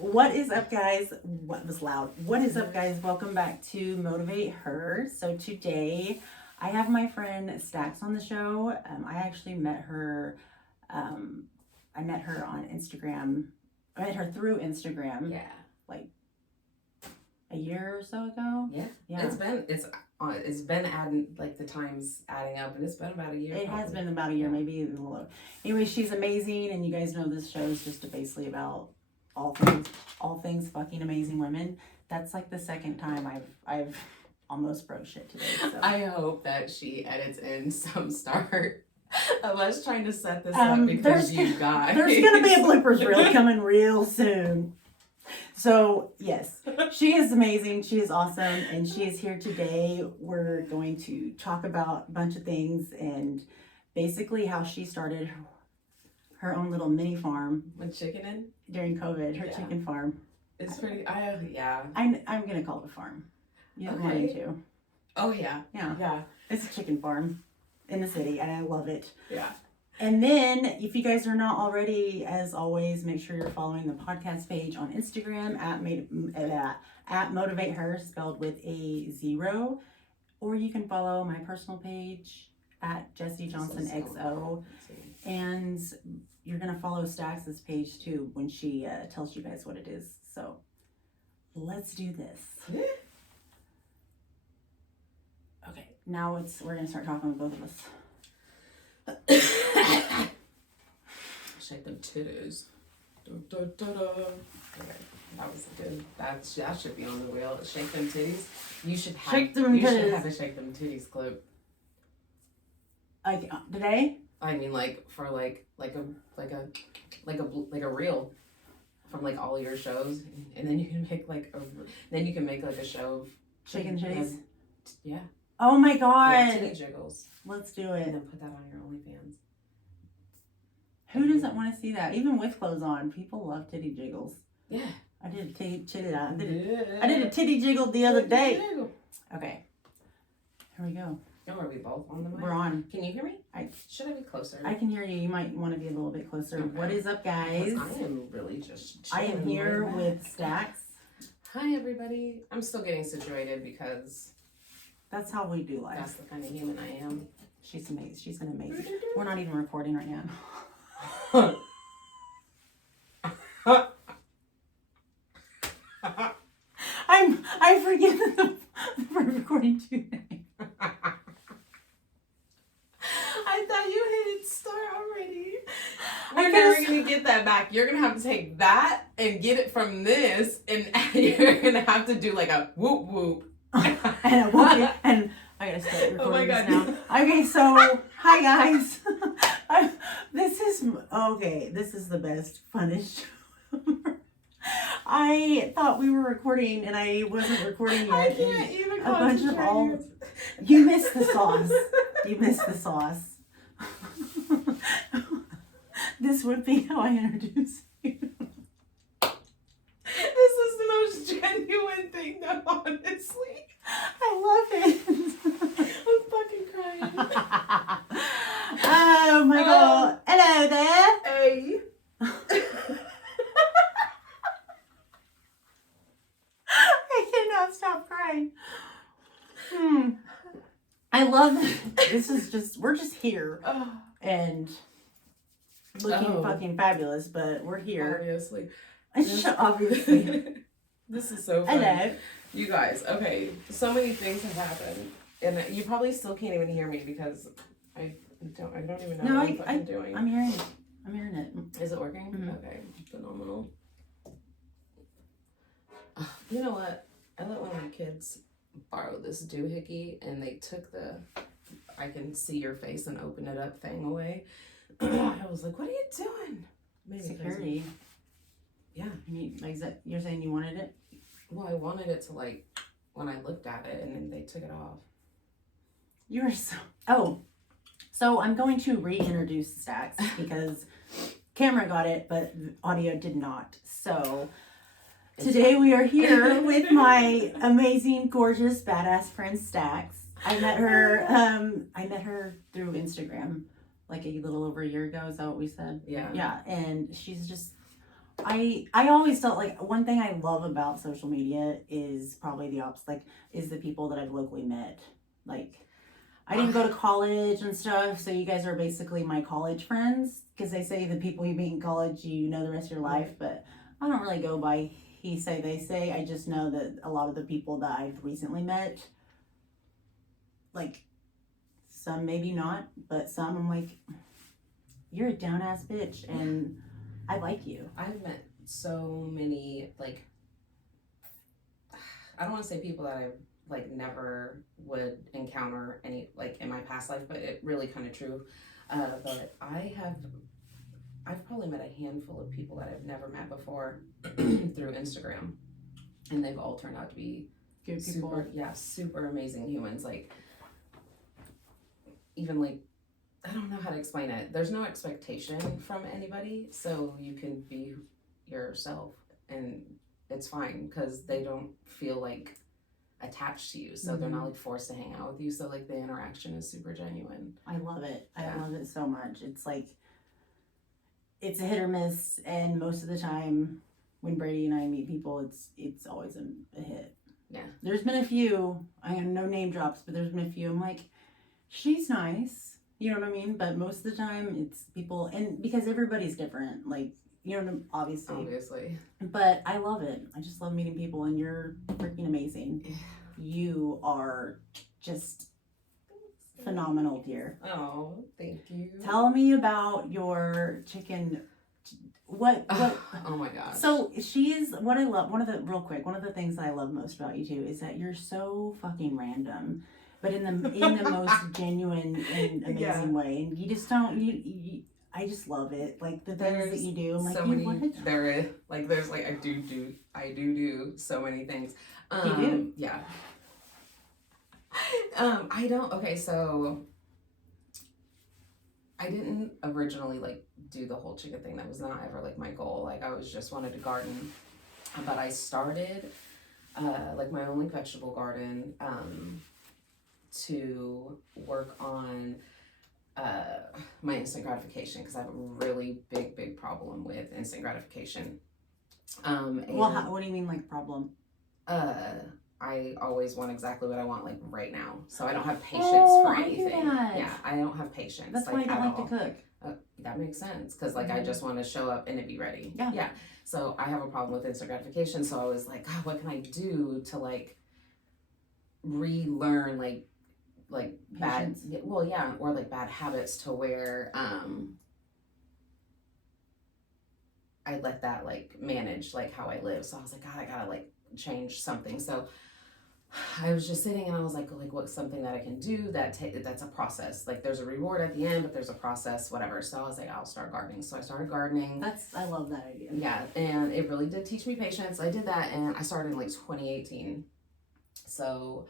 What is up, guys? What was loud? What is up, guys? Welcome back to Motivate Her. So today I have my friend Staxx on the show. I actually met her. I met her on Instagram. I met her through Instagram. Yeah. Like a year or so ago. Yeah. Yeah. It's been adding, like, the times adding up, and it's been about a year. It probably. has been about a year, maybe even a little. Anyway, she's amazing, and you guys know this show is just basically about all things fucking amazing women. That's like the second time I've almost broke shit today. So. I hope that she edits in some start of us trying to set this up because you guys. There's gonna be a bloopers reel coming real soon. So yes, she is amazing. She is awesome, and she is here today. We're going to talk about a bunch of things and basically how she started her own little mini farm with chicken in during COVID. Her chicken farm. It's pretty. I'm gonna call it a farm. You don't want to. Oh yeah. Yeah. It's a chicken farm in the city, and I love it. Yeah. And then, if you guys are not already, as always, make sure you're following the podcast page on Instagram at Motivate Her, spelled with a 0. Or you can follow my personal page at Jessie Johnson XO. And you're going to follow Staxx's page too when she tells you guys what it is. So, let's do this. Okay, now we're going to start talking with both of us. Shake them titties. Okay, that was good. That should be on the wheel. Shake them titties. You should have. Shake them you titties. Should have a shake them titties clip. Like today? I mean, like for like a reel from like all your shows, and then you can make like a show of Shaking titties. Yeah. Oh my god. Like titty jiggles. Let's do it. And then put that on your OnlyFans. Who doesn't want to see that? Even with clothes on, people love titty jiggles. Yeah. I did a titty jiggle the other day. Okay. Here we go. Oh, are we both on the mic? We're on. Can you hear me? Should I be closer? I can hear you. You might want to be a little bit closer. Okay. What is up, guys? I am really just I am here with Staxx. Hi, everybody. I'm still getting situated because that's how we do life. That's the kind of human I am. She's amazing. She's been amazing. We're not even recording right now. I forget that we're recording today. I thought you hit start already. We're never gonna get that back. You're gonna have to take that and get it from this, and you're gonna have to do like a whoop whoop. and I gotta start recording this now. Okay, so hi guys. This is the best, funnest show ever. I thought we were recording and I wasn't recording yet. I can't even a bunch of all. You missed the sauce. You missed the sauce. This would be how I introduce you. This is the most genuine thing, though, honestly. I love it. I'm fucking crying. Oh my god. Hello there. Hey. I cannot stop crying. I love it. This is just, we're just here and looking fucking fabulous, but we're here. Obviously. Obviously. This is so funny. Hello. You guys, okay, so many things have happened, and you probably still can't even hear me because I don't even know what I'm doing. I'm hearing it. I'm hearing it. Is it working? Mm-hmm. Okay, phenomenal. You know what? I let one of my kids borrow this doohickey, and they took the I can see your face and open it up thing away. I was like, what are you doing? Maybe security. Yeah. You're saying you wanted it? Well, I wanted it to, like, when I looked at it, and then they took it off. You were so... Oh. So I'm going to reintroduce Staxx because camera got it, but audio did not. So today we are here with my amazing, gorgeous, badass friend Staxx. I met her through Instagram like a little over a year ago. Is that what we said? Yeah. Yeah. And she's just I always felt like one thing I love about social media is probably the opposite, like, is the people that I've locally met. Like, I didn't go to college and stuff, so you guys are basically my college friends. Because they say the people you meet in college, you know the rest of your life. But I don't really go by he say, they say. I just know that a lot of the people that I've recently met, like, some maybe not, but some I'm like, you're a down ass bitch, and I like you. I've met so many, like, I don't want to say people that I like never would encounter any like in my past life, but it really kind of true. But I've probably met a handful of people that I've never met before through Instagram, and they've all turned out to be Good people. super amazing humans. Like, even like, I don't know how to explain it. There's no expectation from anybody, so you can be yourself, and it's fine because they don't feel like attached to you, so they're not like forced to hang out with you. So like the interaction is super genuine. I love it. Yeah. I love it so much. It's like, it's a hit or miss, and most of the time when Brady and I meet people, it's always a hit. Yeah. There's been a few, I have no name drops, but there's been a few I'm like, she's nice, you know what I mean? But most of the time it's people, and because everybody's different, like, you know, obviously. But I love it. I just love meeting people, and you're freaking amazing. Yeah. You are just phenomenal, dear. Oh, thank you. Tell me about your chicken. What? Oh my gosh. So she is what I love. One of the things that I love most about you too is that you're so fucking random, but in the most genuine and amazing way. And you just don't. I just love it. Like the things that you do. I'm like, so many. What? There is like there's like I do so many things. You do. Yeah. I don't. Okay, so I didn't originally like do the whole chicken thing. That was not ever like my goal. Like I was just wanted to garden, but I started like my own like vegetable garden to work on my instant gratification, because I have a really big problem with instant gratification. What do you mean, like problem? I always want exactly what I want, like right now. So I don't have patience for anything. Yeah, I don't have patience. That's like, why I don't like to cook. That makes sense, because like I just want to show up and it be ready. Yeah. So I have a problem with instant gratification. So I was like, God, what can I do to like relearn like Patience. or like bad habits to where I let that like manage like how I live. So I was like, God, I gotta like change something. So I was just sitting and I was like what's something that I can do that's a process. Like there's a reward at the end, but there's a process, whatever. So I was like, I'll start gardening. So I started gardening. I love that idea. Yeah, and it really did teach me patience. I did that, and I started in like 2018. So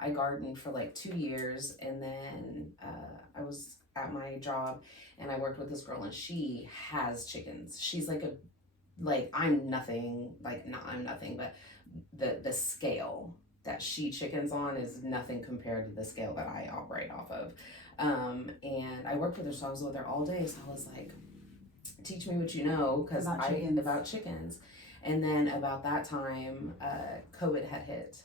I gardened for like 2 years, and then I was at my job, and I worked with this girl, and she has chickens. She's like I'm nothing, like not I'm nothing, but the scale that she chickens on is nothing compared to the scale that I operate off of. And I worked with her, so I was with her all day. So I was like, teach me what you know, because about chickens. And then about that time, COVID had hit.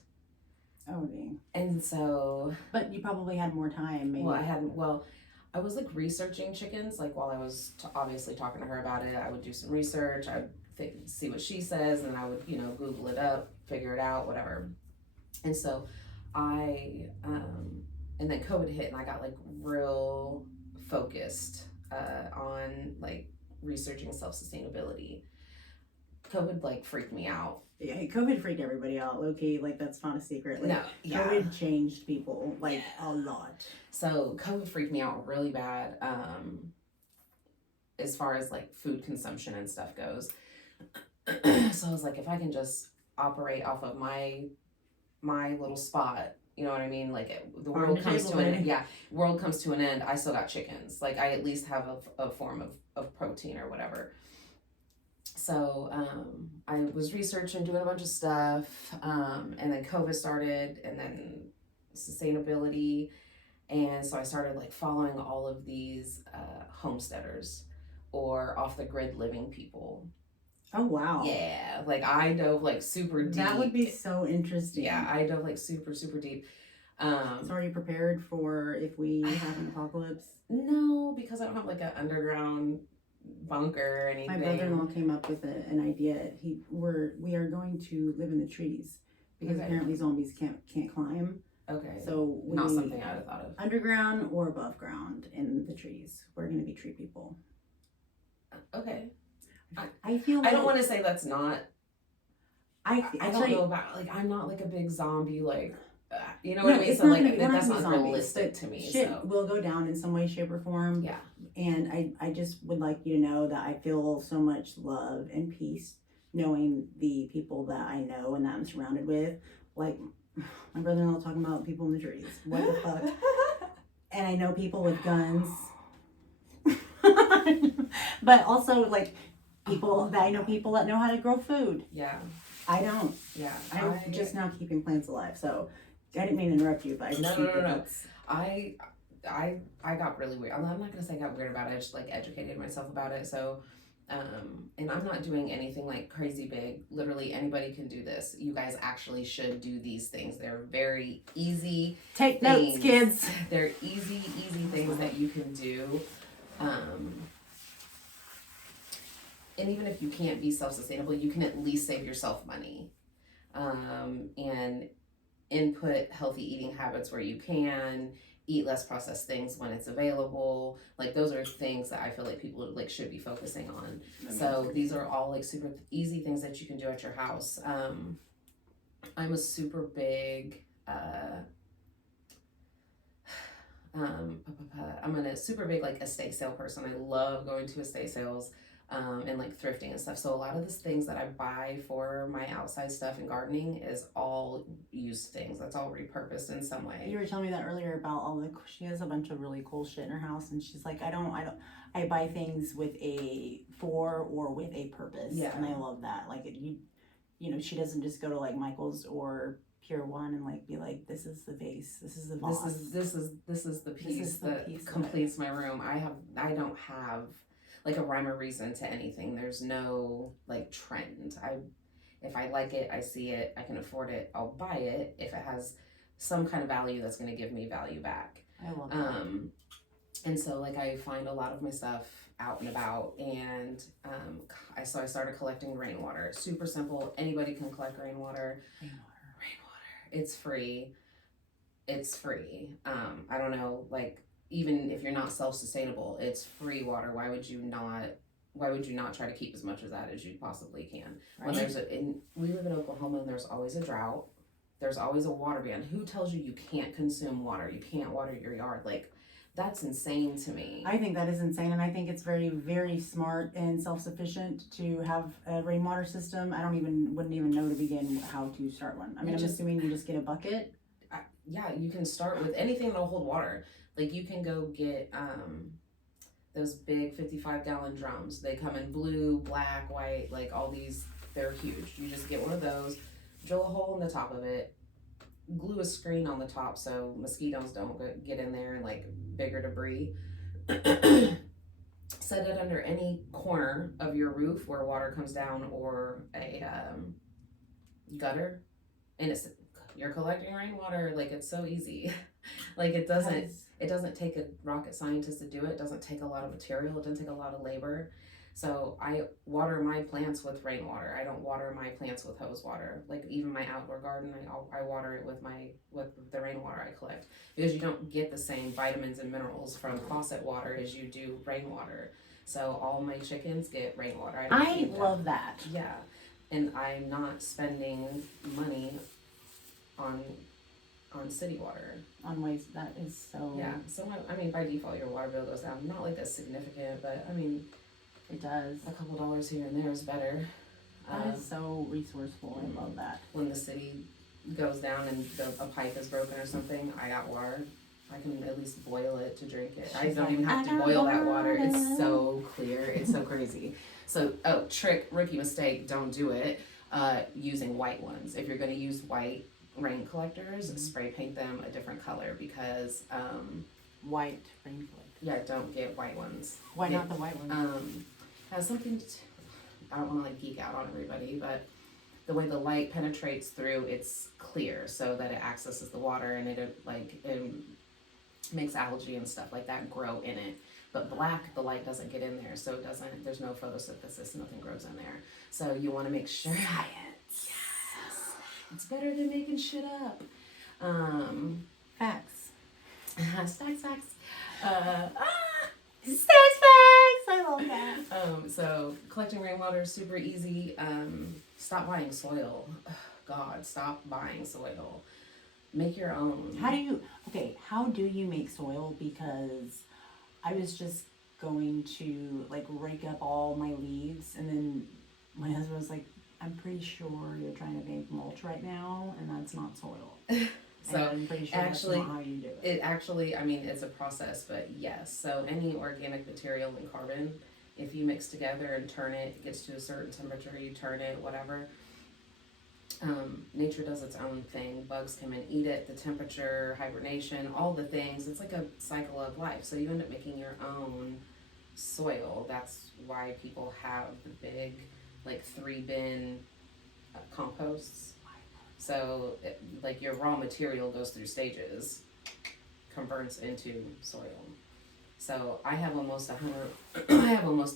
Oh, dang. And so, but you probably had more time, maybe. I was like researching chickens, like while I was obviously talking to her about it. I would do some research. I would see what she says, and I would, Google it up, figure it out, whatever. And so and then COVID hit, and I got like real focused on like researching self-sustainability. COVID like freaked me out. Yeah, COVID freaked everybody out, low-key. Like, that's not a secret. Like, no, yeah. COVID changed people, like, a lot. So COVID freaked me out really bad, as far as like food consumption and stuff goes. So I was like, if I can just operate off of my little spot, you know what I mean? Like the world comes to an end. Yeah, world comes to an end. I still got chickens. Like I at least have a form of protein or whatever. So I was researching, doing a bunch of stuff, and then COVID started, and then sustainability, and so I started like following all of these homesteaders or off the grid living people. Oh wow. Yeah, like I dove like super deep. That would be so interesting. Yeah, I dove like super deep. So are you prepared for if we have an apocalypse? No, because I don't have like an underground bunker or anything. My brother-in-law came up with an idea. We are going to live in the trees because apparently zombies can't climb. Okay. So not something I'd have thought of. Underground or above ground in the trees. We're going to be tree people. Okay. I feel. I don't want to say that's not. I don't know about like I'm not like a big zombie like. You know no, what I mean? It's So not like that's not not zombies, realistic to me. Shit So will go down in some way, shape, or form. yeah. And I just would like you to know that I feel so much love and peace knowing the people that I know and that I'm surrounded with. Like my brother-in-law talking about people in the trees. What the fuck? And I know people with guns. But also like people that I know people that know how to grow food. Yeah. I don't. Yeah. I'm just now keeping plants alive. So I didn't mean to interrupt you, but I just think No. I got really weird. I'm not gonna say I got weird about it. I just like educated myself about it. So, and I'm not doing anything like crazy big. Literally anybody can do this. You guys actually should do these things. They're very easy. Take notes, kids. They're easy things that you can do. And even if you can't be self-sustainable, you can at least save yourself money. And input healthy eating habits where you can. Eat less processed things when it's available. Like those are things that I feel like people like should be focusing on. So these are all like super easy things that you can do at your house. I'm a super big I'm a super big like estate sale person. I love going to estate sales. And like thrifting and stuff. So a lot of the things that I buy for my outside stuff and gardening is all used things. That's all repurposed in some way. You were telling me that earlier about she has a bunch of really cool shit in her house, and she's like, I buy things with a purpose. Yeah. And I love that. Like you know, she doesn't just go to like Michael's or Pier 1 and like be like, this is the vase, this is the vase. This is the piece that completes my room. I don't have like a rhyme or reason to anything. There's no like trend. If I like it, I see it, I can afford it, I'll buy it if it has some kind of value that's going to give me value back. I love that. And so like I find a lot of my stuff out and about, and I started collecting rainwater. Super simple. Anybody can collect rainwater. It's free. I don't know, like even if you're not self-sustainable, it's free water. Why would you not try to keep as much of that as you possibly can? Right. When we live in Oklahoma and there's always a drought, there's always a water ban. Who tells you can't consume water? You can't water your yard. Like that's insane to me. I think that is insane, and I think it's very, very smart and self-sufficient to have a rainwater system. Wouldn't even know to begin how to start one. I mean, I'm assuming you just get a bucket. Yeah, you can start with anything that'll hold water. Like you can go get those big 55-gallon drums. They come in blue, black, white, like all these. They're huge. You just get one of those, drill a hole in the top of it, glue a screen on the top so mosquitoes don't get in there and like bigger debris. Set it under any corner of your roof where water comes down or a gutter, and you're collecting rainwater. Like it's so easy. Like it doesn't take a rocket scientist to do it. It doesn't take a lot of material. It doesn't take a lot of labor. So I water my plants with rainwater. I don't water my plants with hose water. Like even my outdoor garden, I water it with the rainwater I collect, because you don't get the same vitamins and minerals from faucet water as you do rainwater. So all my chickens get rainwater. I love that. Yeah, and I'm not spending money on city water. On ways that is so. Yeah. So by default your water bill goes down. Not like that's significant, but it does. A couple dollars here and there is better. That is so resourceful. I love that. When the city goes down and a pipe is broken or something, I got water. I can at least boil it to drink it. I don't even have to boil that water. It's so clear. It's so crazy. So, rookie mistake, don't do it using white ones. If you're going to use white rain collectors, spray paint them a different color, because white rain collector. Yeah, don't get white ones. Why not the white ones? Has something to I don't want to like geek out on everybody, but the way the light penetrates through, it's clear so that it accesses the water and it makes algae and stuff like that grow in it. But black, the light doesn't get in there, so it doesn't, there's no photosynthesis, nothing grows in there. So you want to make sure. Science. Yes. It's better than making shit up. Facts. Staxx facts. Staxx facts. I love that. So collecting rainwater is super easy. Stop buying soil. Ugh, God, stop buying soil. Make your own. How do you make soil? Because I was just going to like rake up all my leaves, and then my husband was like, I'm pretty sure you're trying to make mulch right now, and that's not soil. So and I'm pretty sure actually, that's not how you do it. It actually, I mean, it's a process, but yes. So any organic material and carbon, if you mix together and turn it, it gets to a certain temperature, you turn it, whatever. Nature does its own thing. Bugs come and eat it, the temperature, hibernation, all the things. It's like a cycle of life. So you end up making your own soil. That's why people have the big, like 3-bin composts. So like your raw material goes through stages, converts into soil. So I have almost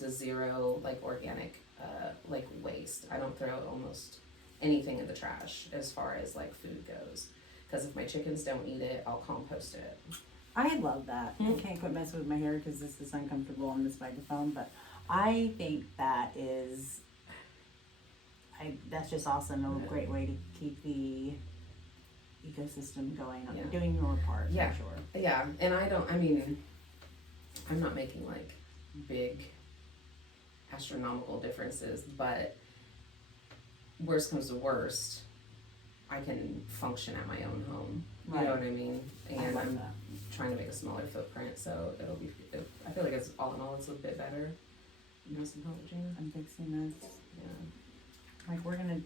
a zero like organic like waste. I don't throw almost anything in the trash as far as like food goes, because if my chickens don't eat it, I'll compost it. I love that. I can't quit messing with my hair because this is uncomfortable on this microphone, but I think that's just awesome. A great way to keep the ecosystem going. Yeah. Doing your part, Yeah. for sure. Yeah, and I'm not making like big astronomical differences, but worst comes to worst, I can function at my own home. You know what I mean? And I'm trying to make a smaller footprint, so I feel like it's all in all, it's a bit better. You know some help, Jane? I'm fixing this. Yeah. Like we're gonna.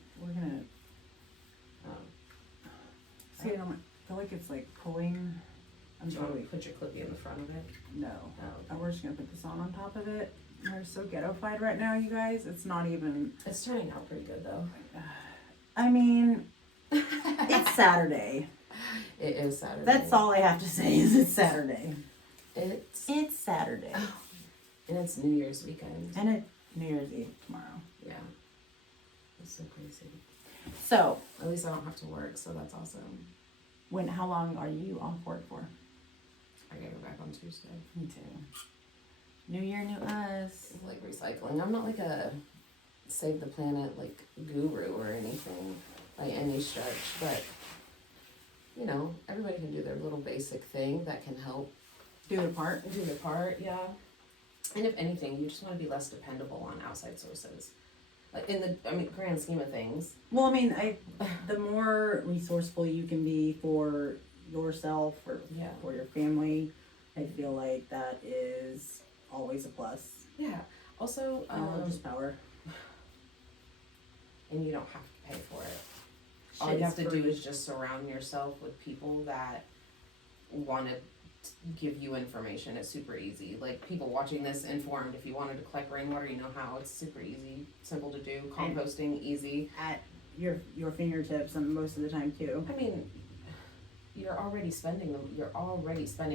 See, I don't feel like it's like pulling. I'm Do you want totally to put your clippy in the front of it? no. Oh, We're just gonna put this on top of it. We're so ghetto-fied right now, you guys. It's not even. it's turning out pretty good though. I mean, it's Saturday. It is Saturday. That's all I have to say is it's Saturday. It's Saturday. and it's New Year's weekend. And it's New Year's Eve tomorrow. Yeah. It's so crazy. So, At least I don't have to work, so that's awesome. how long are you off work for? I gotta go back on Tuesday. Me too. New year, new us. It's like recycling. I'm not like a save the planet like guru or anything by any stretch, but you know, everybody can do their little basic thing that can help Do their part. do their part, yeah. And if anything, you just want to be less dependable on outside sources. Like in the grand scheme of things. Well, I mean, the more resourceful you can be for yourself or Yeah. for your family, I feel like that is always a plus. Yeah. Also, Knowledge is power. and you don't have to pay for it. All you have to do is just surround yourself with people that want to give you information. It's super easy. Like people watching this informed. If you wanted to collect rainwater, you know how. It's super easy, simple to do. Composting, easy. At your fingertips, and most of the time too. I mean, you're already spending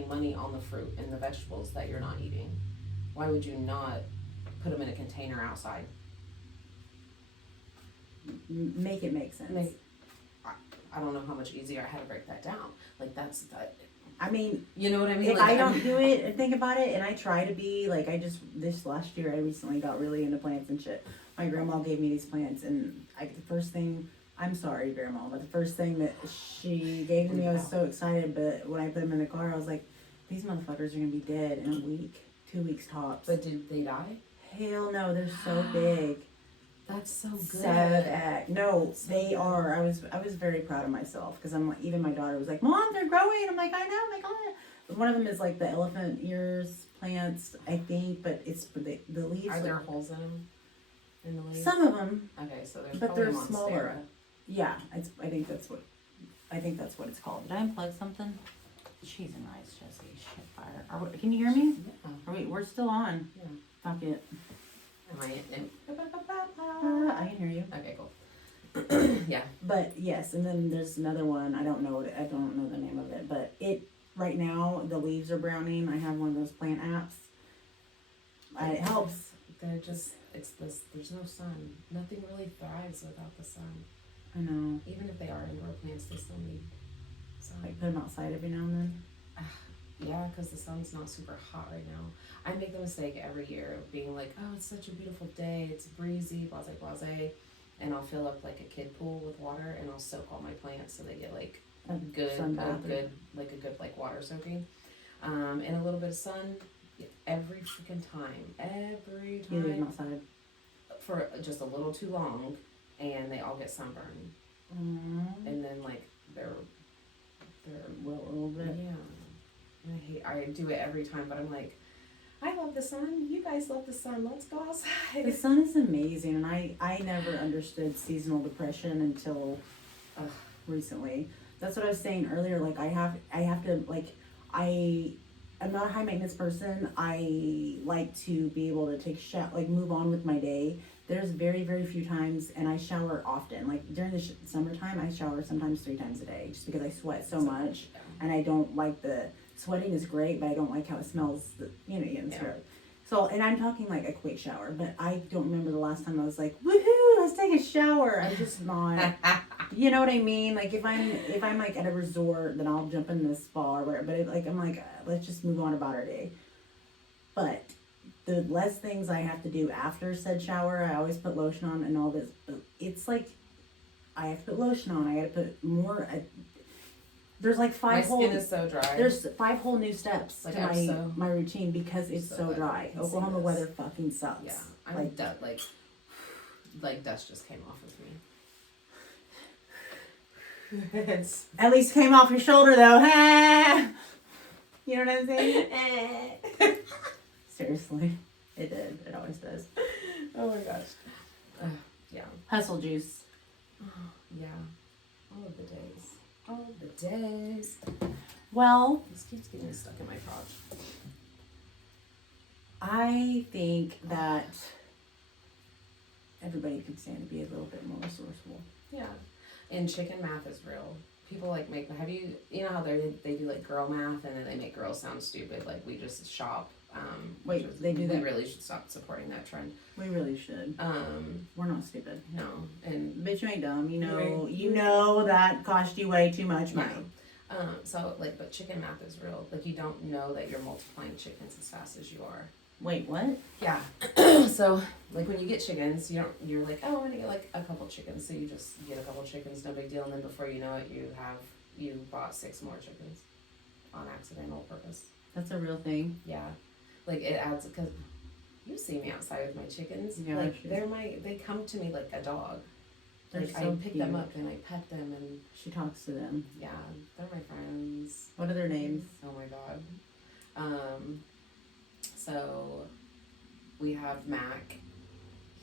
money on the fruit and the vegetables that you're not eating. Why would you not put them in a container outside? Make it make sense. I don't know how much easier I had to break that down. Like that's that. I mean, You know what I mean? if Like, I don't do it and think about it, and I try to be like, this last year I recently got really into plants and shit. My grandma gave me these plants, and the first thing, I'm sorry, grandma, but the first thing that she gave to me, I was so excited. But when I put them in the car, I was like, these motherfuckers are gonna be dead in a week, 2 weeks tops. But did they die? Hell no, they're so big. That's so good. No, they are. I was very proud of myself because I'm like, even my daughter was like, Mom, they're growing. I'm like, I know, my God. But one of them is like the elephant ears plants, I think, but it's the leaves. Are there holes in them? In the leaves? Some of them, Okay, so there's but probably they're Monstera. smaller. Yeah, I think that's what it's called. Did I unplug something? Cheese and rice, Jessie. Shit fire. Can you hear me? Yeah. We're still on. Yeah. Fuck it. Am I in? I can hear you. Okay, cool. Yeah. But yes, and then there's another one. I don't know the name of it, but right now the leaves are browning. I have one of those plant apps. It helps. They're just, there's no sun. Nothing really thrives without the sun. I know. Even if they are indoor plants, they still need sun. Like put them outside every now and then. Yeah, because the sun's not super hot right now. I make the mistake every year of being like, oh, it's such a beautiful day, it's breezy, blase, blase. And I'll fill up like a kid pool with water and I'll soak all my plants so they get like a good water soaking. And a little bit of sun every freaking time. Every time. You leave them outside. For just a little too long and they all get sunburned. Mm-hmm. And then like they're well, a little bit. Yeah. I do it every time, but I'm like, I love the sun. You guys love the sun. Let's go outside. The sun is amazing, and I never understood seasonal depression until recently. That's what I was saying earlier. Like I have to like I'm not a high maintenance person. I like to be able to take move on with my day. There's very, very few times, and I shower often. Like during the summertime, I shower sometimes 3 times a day, just because I sweat so much, and I don't like sweating is great, but I don't like how it smells. So, and I'm talking like a quick shower, but I don't remember the last time I was like, woohoo, let's take a shower. I'm just not. You know what I mean? Like if I'm like at a resort, then I'll jump in the spa or whatever. But I'm like, let's just move on about our day. But the less things I have to do after said shower, I always put lotion on and all this. It's like I have to put lotion on. I got to put more. There's like 5 whole. My skin is so dry. There's 5 whole new steps Like to my routine because it's so dry. Oklahoma weather fucking sucks. Yeah, I'm like dust just came off of me. At least came off your shoulder though. You know what I'm saying? Seriously, it did. It always does. Oh my gosh. Yeah. Hustle juice. Yeah. All of the days. All of the days. Well, This keeps getting stuck in my crotch. I think that everybody could stand to be a little bit more resourceful. Yeah. And chicken math is real. People like you know how they do like girl math and then they make girls sound stupid, like we just shop. They do that. We really should stop supporting that trend. We really should. We're not stupid. No. And Bitch, you ain't dumb. You know that cost you way too much money. So like, but chicken math is real. Like you don't know that you're multiplying chickens as fast as you are. Wait, what? Yeah. So like when you get chickens, you're like, oh, I'm gonna get like a couple chickens. So you just get a couple chickens, no big deal. And then before you know it, you bought 6 more chickens on accidental purpose. That's a real thing. Yeah. Like it adds, because you see me outside with my chickens. Yeah, like they come to me like a dog. They're Like so I pick cute. them up and I pet them and She talks to them. yeah, they're my friends. What are their names? Oh my god. So we have Mac.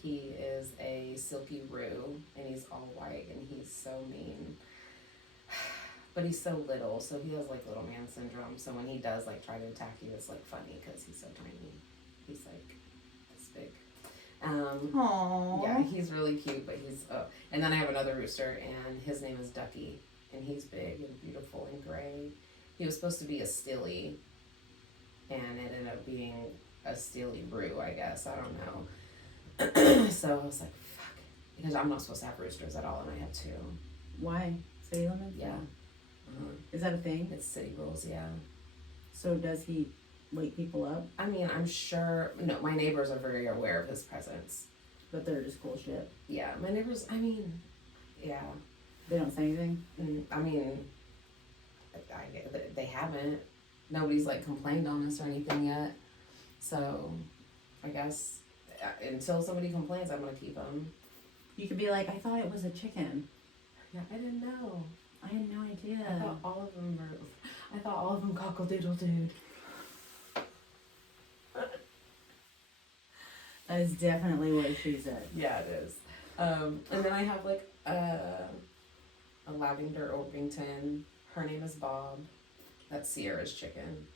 He is a silky roo and he's all white and he's so mean. But he's so little, so he has like little man syndrome. So when he does like try to attack you, it's like funny because he's so tiny. He's like this big. Aww. Yeah, he's really cute, but he's and then I have another rooster and his name is Ducky and he's big and beautiful and gray. He was supposed to be a stilly and it ended up being a steely brew, I guess. I don't know. So I was like, fuck. Because I'm not supposed to have roosters at all and I have 2. Why? City limits? Yeah. Is that a thing? It's city rules, yeah. So does he wake people up? I mean, I'm sure, no, my neighbors are very aware of his presence. But they're just cool shit. Yeah, my neighbors, I mean, yeah. They don't say anything? I mean, they haven't. Nobody's like complained on us or anything yet. So, I guess until somebody complains, I'm gonna keep them. You could be like, I thought it was a chicken. Yeah, I didn't know. I had no idea. I thought all of them cockle-doodle-dooed. That is definitely what she said. Yeah, it is. And then I have like a lavender Orpington. Her name is Bob. That's Sierra's chicken.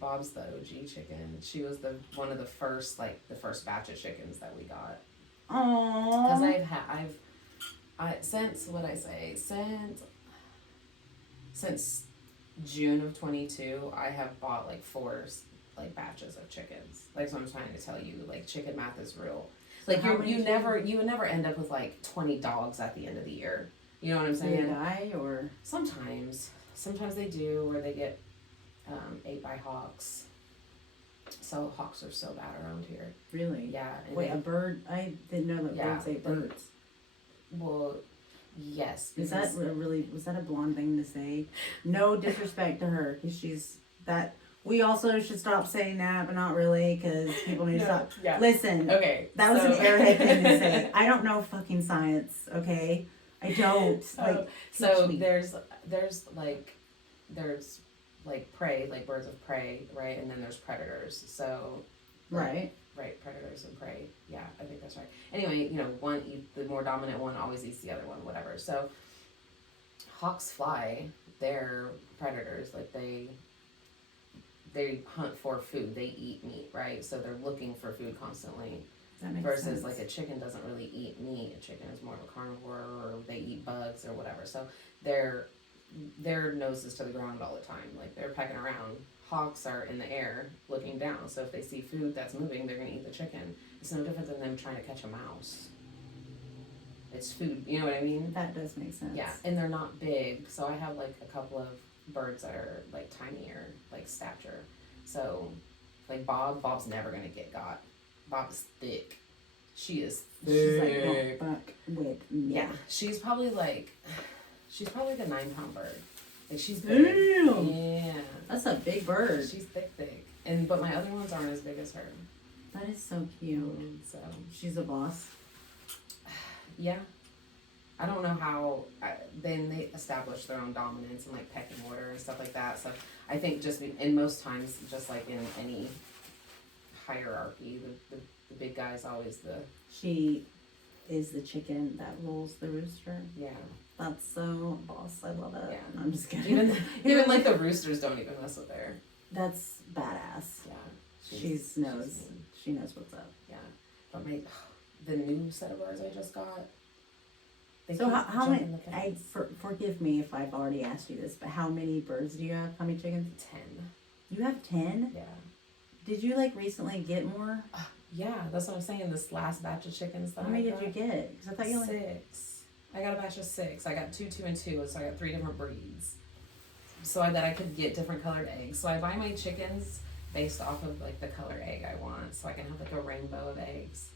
Bob's the OG chicken. She was one of the first batch of chickens that we got. Aww. Because since what I say since June of 22, I have bought like 4 like batches of chickens. Like, so I'm trying to tell you, like, chicken math is real. Like, you would never end up with like 20 dogs at the end of the year. You know what I'm Do saying? they die or? Sometimes they do, or they get ate by hawks. So hawks are so bad around here. Really? Yeah. And Wait, a bird? I didn't know that birds ate birds. Well, yes. Is that was that a blonde thing to say? No disrespect to her, because she's that. We also should stop saying that, but not really, because people need to stop. Yeah. Listen. Okay. That was an airhead thing to say. I don't know fucking science, okay? I don't. Like, so teach me. there's prey, like birds of prey, right? And then there's predators. So Right. Right, predators and prey. Yeah, I think that's right. Anyway, the more dominant one always eats the other one, whatever. So hawks fly, they're predators. Like they hunt for food. They eat meat, right? So they're looking for food constantly. That makes Versus sense. like a chicken doesn't really eat meat. A chicken is more of a carnivore, or they eat bugs or whatever. So their nose is to the ground all the time. Like they're pecking around. Hawks are in the air looking down. So if they see food that's moving, they're gonna eat the chicken. It's no different than them trying to catch a mouse. It's food, you know what I mean? That does make sense. Yeah, and they're not big. So I have like a couple of birds that are like tinier, like stature. So like Bob's never gonna get got. Bob's thick. She is thick. She's like, don't fuck with me. Yeah, she's probably like a 9-pound bird. Like she's big. Damn. Yeah. That's a big bird. She's thick. But my other ones aren't as big as her. That is so cute. So She's a boss. yeah. I don't know how. Then they establish their own dominance and like pecking order and stuff like that. So I think in most times, just like in any hierarchy, the big guy's always the. She is the chicken that rolls the rooster. Yeah. That's so boss. I love it. Yeah. I'm just kidding. Even like the roosters don't even mess with her. That's badass. Yeah. She knows. She knows what's up. Yeah. But the new set of birds I just got. So how many? Forgive me if I've already asked you this, but how many birds do you have? How many chickens? 10. You have 10? Yeah. Did you like recently get more? Yeah, that's what I'm saying. This last batch of chickens that How many I did you get? Because I thought you only 6. I got a batch of 6. I got 2, 2, and 2, so I got 3 different breeds. So that I could get different colored eggs. So I buy my chickens based off of like the color egg I want, so I can have like a rainbow of eggs.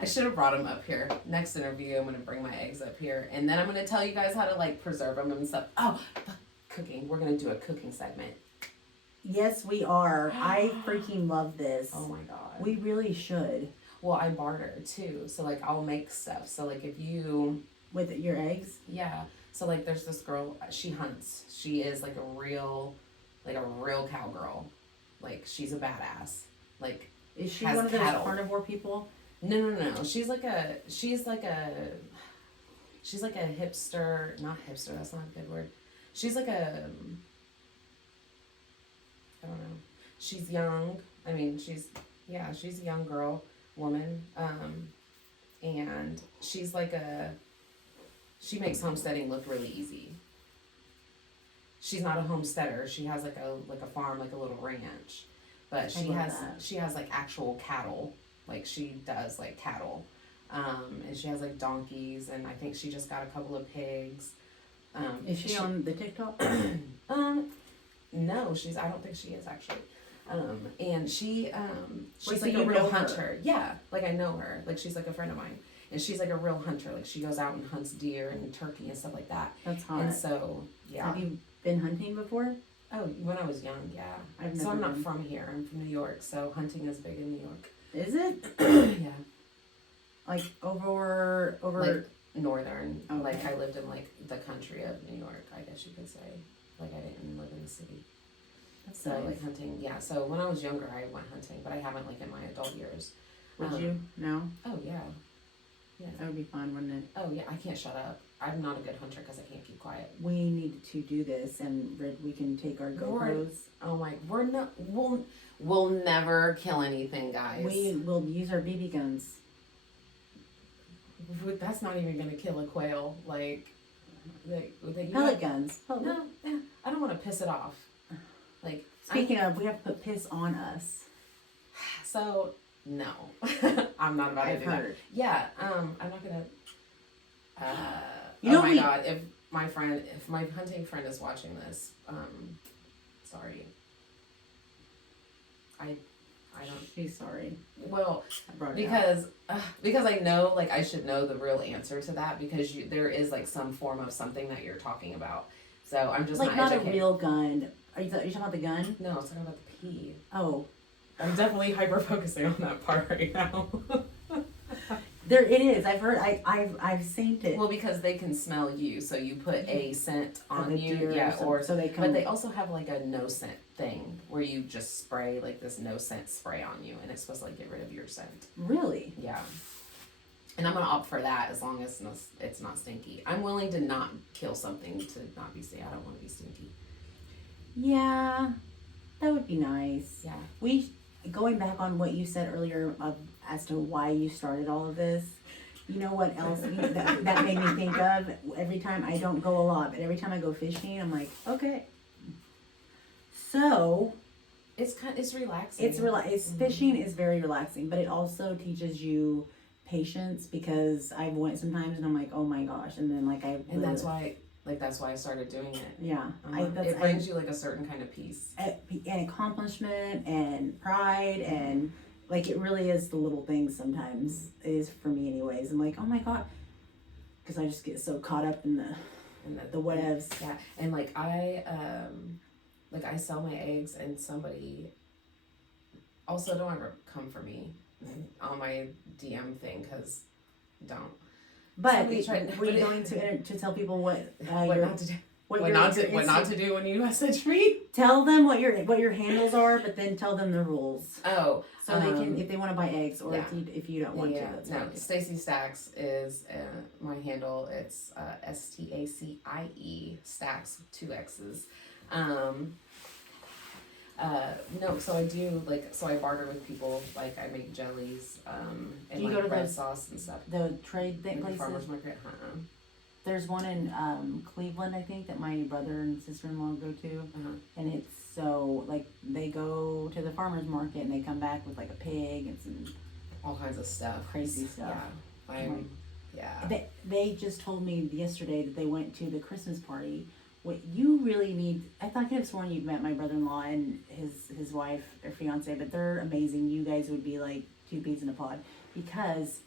I should have brought them up here. Next interview, I'm gonna bring my eggs up here, and then I'm gonna tell you guys how to like preserve them and stuff. Oh, cooking. We're gonna do a cooking segment. Yes, we are. I freaking love this. Oh my god. We really should. Well, I barter too, so like I'll make stuff. So like if you With your eggs? yeah. So like there's this girl. She hunts. She is like a real cowgirl. Like she's a badass. Like Is she has one of those cattle. carnivore people? No. She's like a hipster. Not hipster. That's not a good word. She's like a. I don't know. She's young. I mean, she's a young woman. And she's like she makes homesteading look really easy. She's not a homesteader. She has like a farm, like a little ranch, but she has like actual cattle. Like she does like cattle, and she has like donkeys, and I think she just got a couple of pigs. Is she on the TikTok? No, I don't think she is actually. And she's Wait, so like a you real know her? hunter. Yeah, like I know her. Like she's like a friend of mine, and she's like a real hunter. Like she goes out and hunts deer and turkey and stuff like that. That's hot. And so yeah. Have you been hunting before? Oh, when I was young, yeah. I've I'm never not been. from here. I'm from New York, so hunting is big in New York. Is it? Yeah. Like over Like northern. Okay. Like I lived in like the country of New York, I guess you could say. Like I didn't live in the city. That's So nice. like hunting, yeah. So when I was younger, I went hunting, but I haven't like in my adult years. Would you? No? Oh yeah. Yeah. That would be fun, wouldn't it? Oh yeah. I can't shut up. I'm not a good hunter because I can't keep quiet. We need to do this, and we can take our GoPros. Oh my, we'll never kill anything, guys. We will use our BB guns. that's not even gonna kill a quail. Like, you Pellet guns. no, yeah, I don't want to piss it off. Like, Speaking of, we have to put piss on us. so no, I'm not about to I've do that. heard. Yeah, I'm not gonna. You know oh my we- god, if my hunting friend is watching this, sorry. I don't. She's sorry. Well, I brought it up. because I know, like, I should know the real answer to that, because there is like some form of something that you're talking about. So I'm just Like not not educated. a real gun. Are you talking about the gun? No, I was talking about the pee. Oh, I'm definitely hyper focusing on that part right now. there it is. I've heard. I've seen it. Well, because they can smell you, so you put a scent Of on a you, deer yeah, something, or so they come. but they also have like a no scent thing where you just spray like this no scent spray on you, and it's supposed to like get rid of your scent. Really? Yeah. And I'm gonna opt for that as long as it's not stinky. I'm willing to not kill something to not be stinky. I don't want to be stinky. Yeah, that would be nice. Yeah. Going back on what you said earlier as to why you started all of this. You know what else that made me think of? Every time I don't go a lot, but every time I go fishing, I'm like, okay. So It's relaxing. fishing is very relaxing, but it also teaches you patience, because I went sometimes and I'm like, oh my gosh, and then And that's why I started doing it. yeah, It brings you like a certain kind of peace. and accomplishment and pride, and like it really is the little things sometimes. It is for me anyways. I'm like, oh my god, because I just get so caught up in the whatevs. Yeah, and like I sell my eggs, and somebody also don't ever come for me on my DM thing, because don't. But Somebody tried- were you going to tell people what What your not to do? what What your not to do when you message me? tell them what your handles are, but then tell them the rules, Oh, so they can, if they want to buy eggs, or yeah. if you don't want yeah. to. That's No, fine. Staxx is my handle. It's STACIE Staxx with 2 X's. No, so I do I barter with people. Like I make jellies, and Do you go to bread those- sauce and stuff. The trade Like the places. farmers market. There's one in Cleveland, I think, that my brother and sister-in-law go to, and it's so like they go to the farmers market and they come back with like a pig and some All kinds of stuff. crazy stuff. Yeah. They just told me yesterday that they went to the Christmas party. What you really need, I thought I could have sworn you'd met my brother-in-law and his wife or fiance, but they're amazing. You guys would be like 2 peas in a pod, because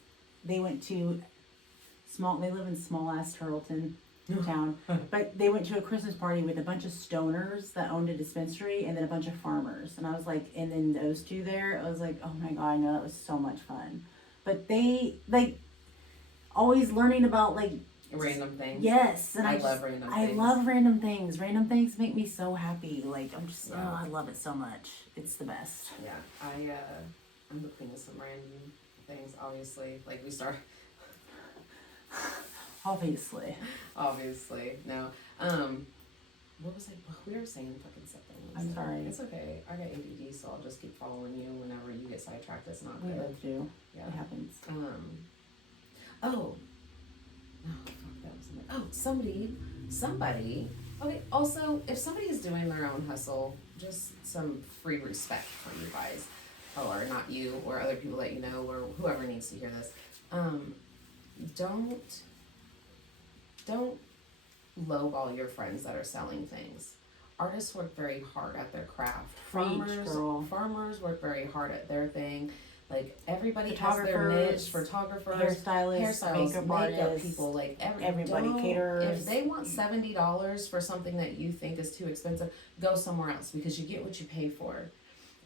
they went to they live in small ass Turtleton town, but they went to a Christmas party with a bunch of stoners that owned a dispensary, and then a bunch of farmers. And I was like, and then those two there, I was like, oh my god, I know, that was so much fun. But they always learning about like Random things. yes, and I love random I things. love random things. Random things make me so happy. Like I'm just Yeah. I love it so much. It's the best. Yeah, I'm the queen of some random things. Obviously, like we start. Obviously. No. What was I? We were saying fucking something. I'm sorry. It's okay. I got ADD, so I'll just keep following you. Whenever you get sidetracked, it's not We good. both do. Yeah. It happens. Oh. No, fuck, that was something. Oh, somebody. Okay, also, if somebody is doing their own hustle, just some free respect for you guys. Or not you, or other people that you know, or whoever needs to hear this. Don't lowball your friends that are selling things. Artists work very hard at their craft. Preach, girl. Farmers work very hard at their thing. Like everybody has their niche. Photographers, Hairstylists, makeup artists, people, like everybody, caterers. If they want $70 for something that you think is too expensive, go somewhere else, because you get what you pay for.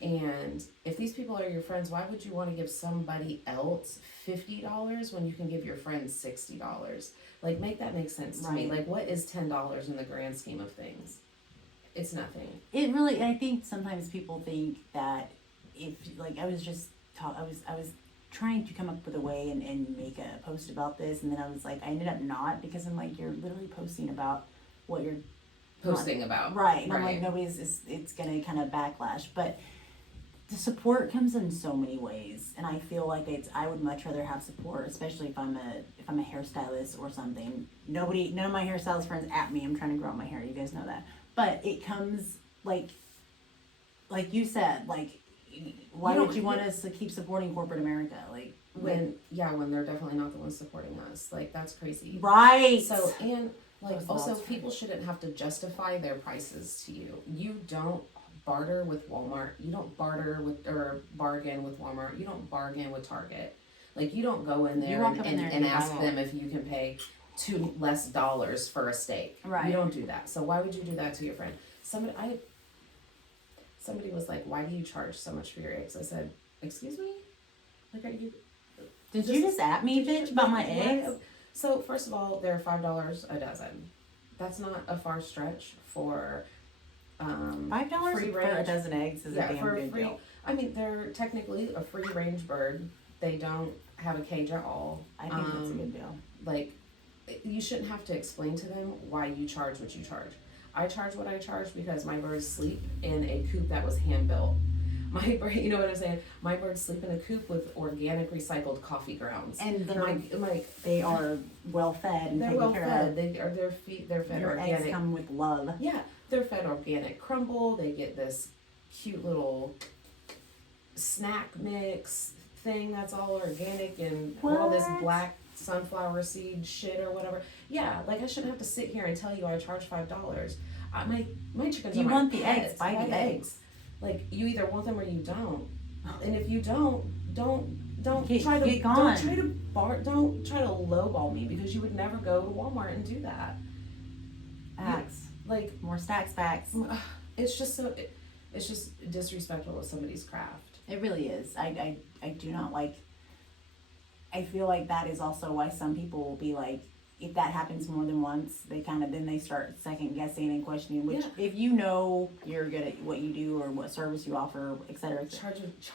And if these people are your friends, why would you want to give somebody else $50 when you can give your friends $60? Like, make that make sense to me. Right. Like, what is $10 in the grand scheme of things? It's nothing. It really, I think sometimes people think that if, like, I was trying to come up with a way and make a post about this, and then I was like, I ended up not, because I'm like, you're literally posting about what you're Posting about. right, and I'm Right. like, it's gonna kind of backlash, but the support comes in so many ways, and I feel like I would much rather have support, especially if I'm a hairstylist or something. None of my hairstylist friends at me. I'm trying to grow out my hair. You guys know that, but it comes like you said, like, why would you want us to keep supporting corporate America? Like, when they're definitely not the ones supporting us. Like, that's crazy. right? So, and like, Those also, laws. people shouldn't have to justify their prices to you. You don't barter with Walmart. You don't barter with or bargain with Walmart. You don't bargain with Target. Like, you don't go in there walk up in there and and ask buy them if you can pay $2 less for a steak. Right. You don't do that. So why would you do that to your friend? Somebody was like, "Why do you charge so much for your eggs?" I said, "Excuse me? Like, are you?" Did you just at me, bitch, about my eggs? So first of all, they're $5 a dozen. That's not a far stretch for $5 free for range. a dozen eggs is a damn for a good free. deal. I mean, they're technically a free range bird. They don't have a cage at all. I think that's a good deal. Like, you shouldn't have to explain to them why you charge what you charge. I charge what I charge because my birds sleep in a coop that was hand built. My bird, you know what I'm saying? My birds sleep in a coop with organic recycled coffee grounds. And they're they are well fed and they're taken well care fed. of. They're fed Your organic. eggs come with love. Yeah, they're fed organic crumble. They get this cute little snack mix thing that's all organic and all this What? black sunflower seed shit or whatever. Yeah, like, I shouldn't have to sit here and tell you I charge $5. My chickens. You are my want the pets. eggs, buy the eggs. Like, you either want them or you don't. And if you don't Get try to gone. don't try to lowball me, because you would never go to Walmart and do that. Facts. Like, More Staxx facts. it's just it's just disrespectful of somebody's craft. It really is. I do not like. I feel like that is also why some people will be like, if that happens more than once, then they start second guessing and questioning. Which, if you know you're good at what you do or what service you offer, etc.,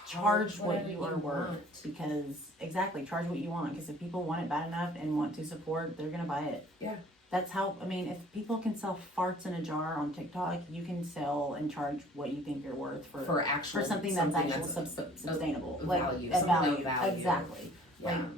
charge what you are worth. Because charge what you want. Because if people want it bad enough and want to support, they're gonna buy it. Yeah. That's how. I mean, if people can sell farts in a jar on TikTok, you can sell and charge what you think you're worth for something that's sustainable, value, a something value. of value. Exactly. Yeah. Like,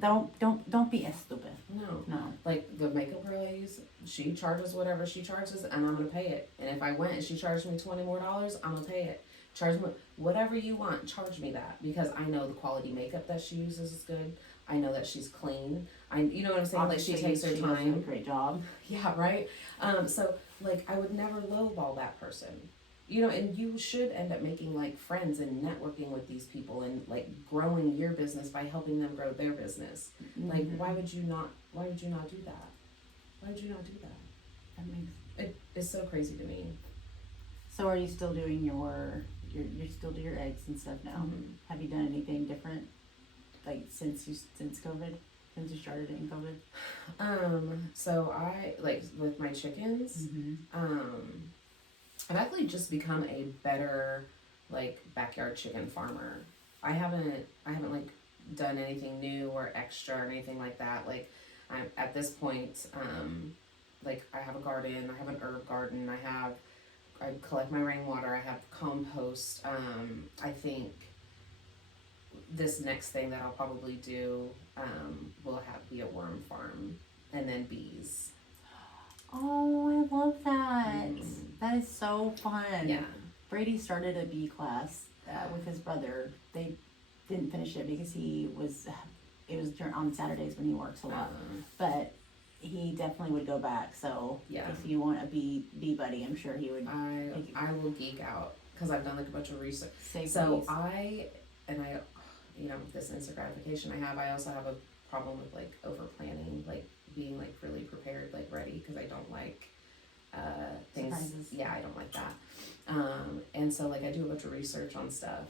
don't be as stupid. No. Like, the makeup girl I use, she charges whatever she charges, and I'm gonna pay it. And if I went and she charged me $20 more, I'm gonna pay it. Charge me whatever you want. Charge me that, because I know the quality makeup that she uses is good. I know that she's clean. You know what I'm saying? Like, she takes her She does time. a great job. Yeah, right. So, like, I would never lowball that person. You know, and you should end up making, like, friends and networking with these people and, like, growing your business by helping them grow their business. Like, why would you not do that? Why would you not do that? It's so crazy to me. So are you still doing you still do your eggs and stuff now? Mhm. Have you done anything different, like, since COVID? Since you started it in COVID? So I, like, with my chickens, I've actually just become a better, like, backyard chicken farmer. I haven't like done anything new or extra or anything like that. Like, I'm at this point, like, I have a garden, I have an herb garden, I collect my rainwater, I have compost. I think this next thing that I'll probably do will be a worm farm, and then bees. Oh, I love that. That is so fun. Yeah. Brady started a bee class with his brother. They didn't finish it because it was on Saturdays when he works a lot. But he definitely would go back. So Yeah. if you want a bee buddy, I'm sure he would. I will geek out because I've done, like, a bunch of research. Say So please. you know, this instant gratification I also have a problem with, like, over planning, like, being, like, really prepared, like, ready, because I don't like things. Surprises. Yeah, I don't like that. And so, like, I do a bunch of research on stuff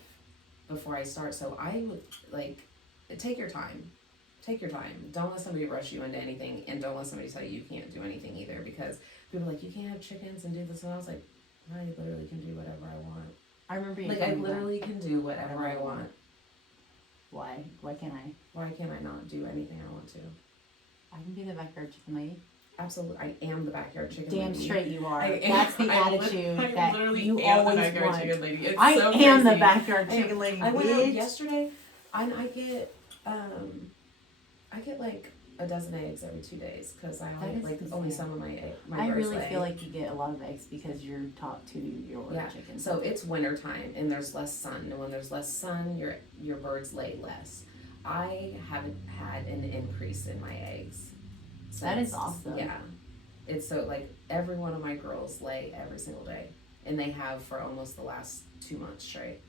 before I start. So I would, like, take your time. Take your time. Don't let somebody rush you into anything, and don't let somebody tell you can't do anything either, because people are like, you can't have chickens and do this, and I was like, I literally can do whatever I want. I remember you Like, telling I me that. literally can do whatever I want. Why? Why can't I? Why can't I not do anything I want to? I can be the backyard chicken lady. Absolutely, I am the backyard chicken Damn lady. straight you are. I am. That's the I attitude that literally you am always the backyard want. chicken lady. It's I so am the crazy. backyard chicken lady, I went out bitch. yesterday, and I get like a dozen eggs every 2 days because I That is like insane. only some of my I birds really lay. feel like you get a lot of eggs because you're taught to your Yeah. chicken. So it's winter time and there's less sun, and when there's less sun, your birds lay less. I haven't had an increase in my eggs. That is since- awesome. Yeah. It's so like every one of my girls lay every single day, and they have for almost the last 2 months straight.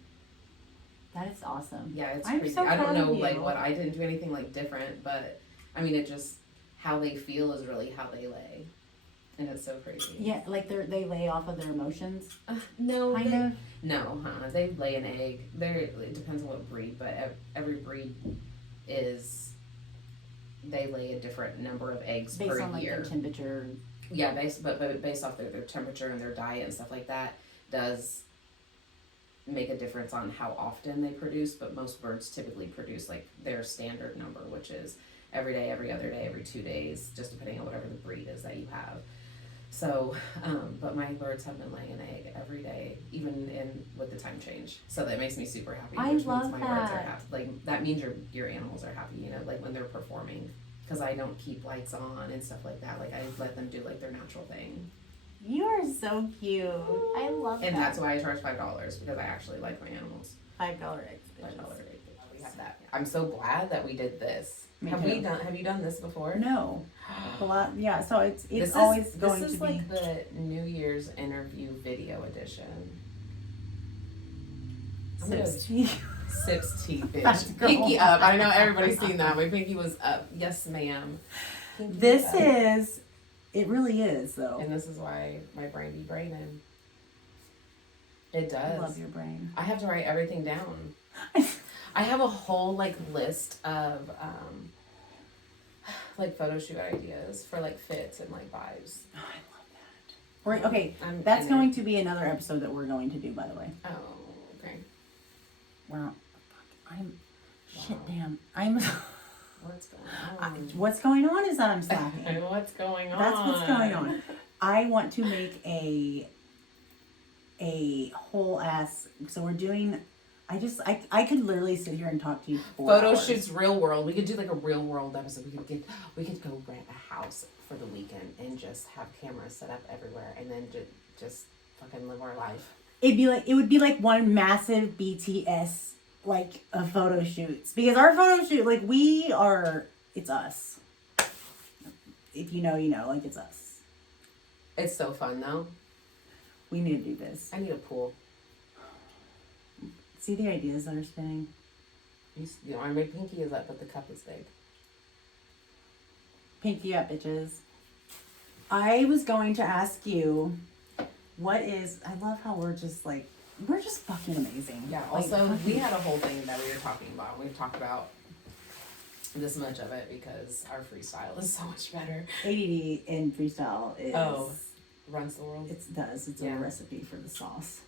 That is awesome. Yeah, it's I'm crazy. so I don't proud know of like you. what I didn't do anything like different, but I mean it just how they feel is really how they lay, and it's so crazy. Yeah, like they lay off of their emotions. No, Kind of. No, they lay an egg. It depends on what breed, but every breed is they lay a different number of eggs Based per on like year. their temperature. Yeah, but based off their temperature and their diet and stuff like that does make a difference on how often they produce. But most birds typically produce like their standard number, which is every day, every other day, every 2 days, just depending on whatever the breed is that you have. So, but my birds have been laying an egg every day, even with the time change. So that makes me super happy. I Which love means my birds are that. happy. Like that means your animals are happy. You know, like when they're performing, because I don't keep lights on and stuff like that. Like I let them do like their natural thing. You are so cute. I love And that. that's why I charge $5 because I actually like my animals. $5 eggs. $5 bitches. egg. We have that. I'm so glad that we did this. Me Have too. you done this before? No. A lot. Yeah. So it's This always is, going this is to be. like the New Year's interview video edition. I'm gonna- Sips tea. Sips tea, Fast bitch. girl. Pinky up. I know everybody's seen that. My pinky was up. Yes, ma'am. Pinky This up. is. It really is though. And this is why my brain be braining. It I does. love your brain. I have to write everything down. I have a whole like list of like photo shoot ideas for like fits and like vibes. Oh, I love that. Right. Okay. I'm That's in going it. to be another episode that we're going to do. By the way. Oh, okay. Wow. I'm. Shit. Wow. Damn. I'm. What's going on? What's going on is that I'm slacking. What's going on? That's what's going on. I want to make a whole ass. So we're doing. I could literally sit here and talk to you for Photo hours. shoots, real world. We could do like a real world episode. We could go rent a house for the weekend and just have cameras set up everywhere, and then just fucking live our life. It would be like one massive BTS like of photo shoots because our photo shoot like it's us. If you know, you know, like it's us. It's so fun though. We need to do this. I need a pool. See the ideas that are spinning. You know, my pinky is up, but the cup is big. Pinky up, bitches. I was going to ask you, I love how we're just fucking amazing. Yeah. Like, Also, fucking- we had a whole thing that we were talking about. We've talked about this much of it because our freestyle is so much better. ADD in freestyle is. Oh. Runs the world. It's Yeah. a recipe for the sauce.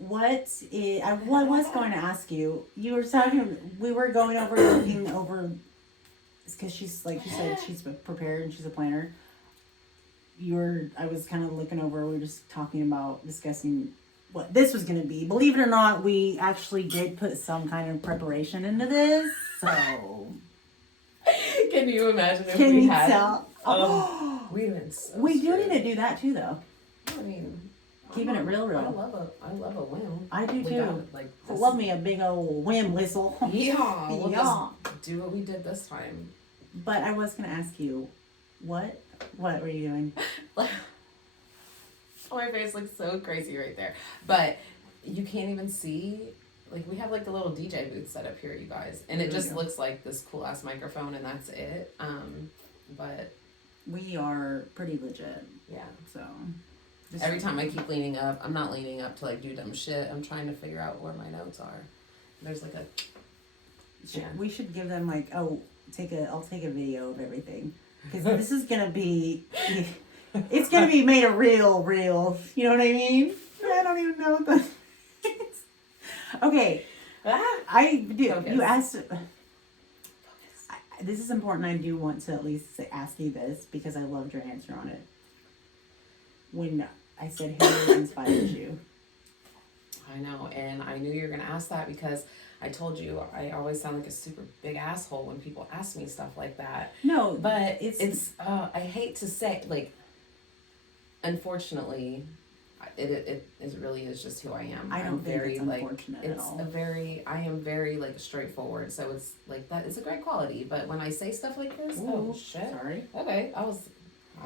I was going to ask you. You were talking. We were looking over. It's because she's like you said, she's prepared and she's a planner. I was kind of looking over. We were just discussing what this was going to be. Believe it or not, we actually did put some kind of preparation into this. So Can you imagine if can we you had? tell? Oh, We'd been so we do screwed. need to do that too, though. I mean, Keeping it real. I love a whim. I do We too. got, like, I this- love me a big old whim whistle. Yeah, we'll Yeah. just do what we did this time. But I was gonna ask you, what were you doing? My face looks so crazy right there, but you can't even see. Like we have like a little DJ booth set up here, you guys, and it There we just go. looks like this cool ass microphone, and that's it. But We are pretty legit, yeah. so. Every time I keep leaning up, I'm not leaning up to like do dumb shit. I'm trying to figure out where my notes are. There's like a yeah. We should give them like, I'll take a video of everything. Because this is gonna be, it's gonna be made a real, you know what I mean? I don't even know what the, okay, Ah! I do, Focus. you asked, this is important. I do want to at least ask you this because I loved your answer on it. When I said who inspires you. I know, and I knew you were going to ask that because I told you I always sound like a super big asshole when people ask me stuff like that. No, But it's I hate to say, like, unfortunately, it really is just who I am. I don't I'm think very, it's like, unfortunate at all. I am very, like, straightforward, so it's, like, that is a great quality, but when I say stuff like this, Ooh, oh, shit. sorry. Okay, I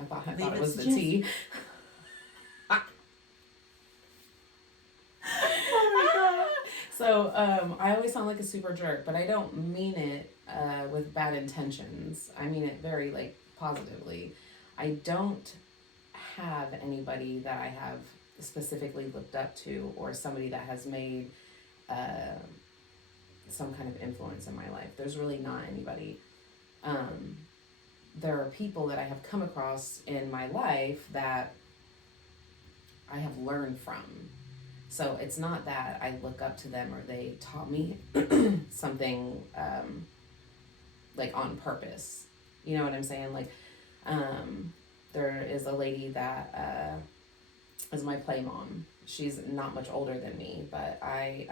thought Leave it it was to the tea. So, I always sound like a super jerk, but I don't mean it with bad intentions. I mean it very, like, positively. I don't have anybody that I have specifically looked up to or somebody that has made some kind of influence in my life. There's really not anybody. There are people that I have come across in my life that I have learned from. So it's not that I look up to them or they taught me something like on purpose. You know what I'm saying? Like, there is a lady that is my play mom. She's not much older than me, but I